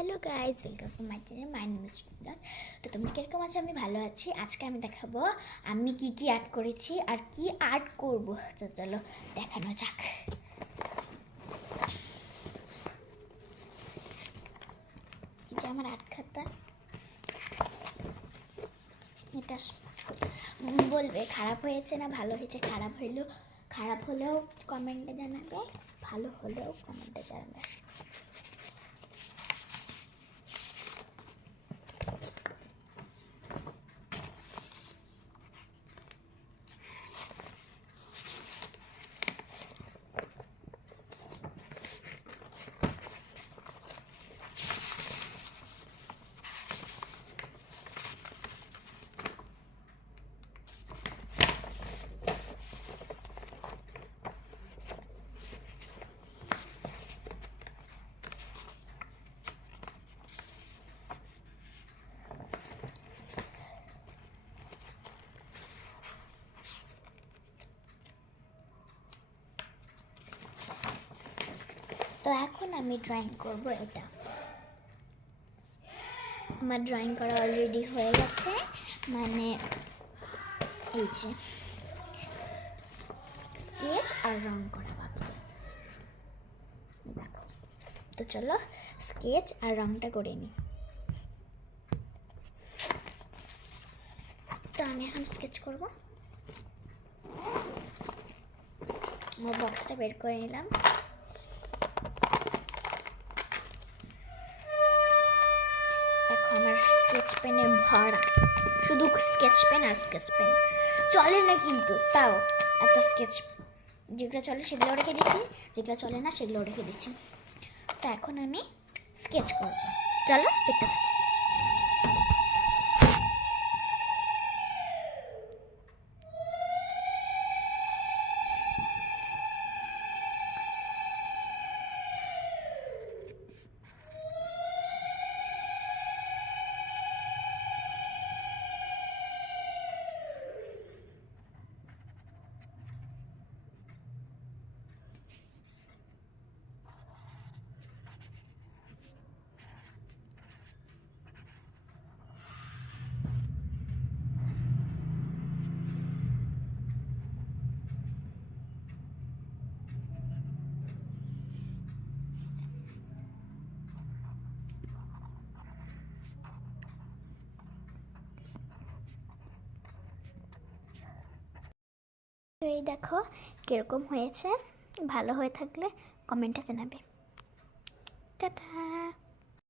Hello guys, welcome to my channel. My name is সুন্দর। তো তোমরা কীরকম আছো? আমি ভালো আছি। আজকে আমি দেখাবো আমি কি আর্ট করেছি আর কি আর্ট করবো। তো চলো দেখানো যাক। এই যে আমার আর্ট খাতা। এটা বলবে খারাপ হয়েছে না ভালো হয়েছে। খারাপ হলেও কমেন্টে জানাবে, ভালো হলেও কমেন্টে জানাবে। তো এখন আমি ড্রয়িং করব। এটা আমার ড্রয়িং করা অলরেডি হয়ে গেছে, মানে এই যে স্কেচ আর রং করা বাকি আছে। দেখো, তো চলো স্কেচ আর রংটা করে নিই। তো আমি এখন স্কেচ করব। আমার বক্সটা বের করে নিলাম। দেখো আমার স্কেচ পেনে ভরা, শুধু স্কেচ পেন আর স্কেচ পেন। চলে না কিন্তু তাও এত স্কেচ, যেগুলো চলে সেগুলো রেখে দিচ্ছি, যেগুলো চলে না সেগুলো রেখে দিচ্ছি। তো এখন আমি স্কেচ করব। চলো দেখতে থাকো। তো এই দেখো কীরকম হয়েছে। ভালো হয়ে থাকলে কমেন্টে জানাবে। টাটা।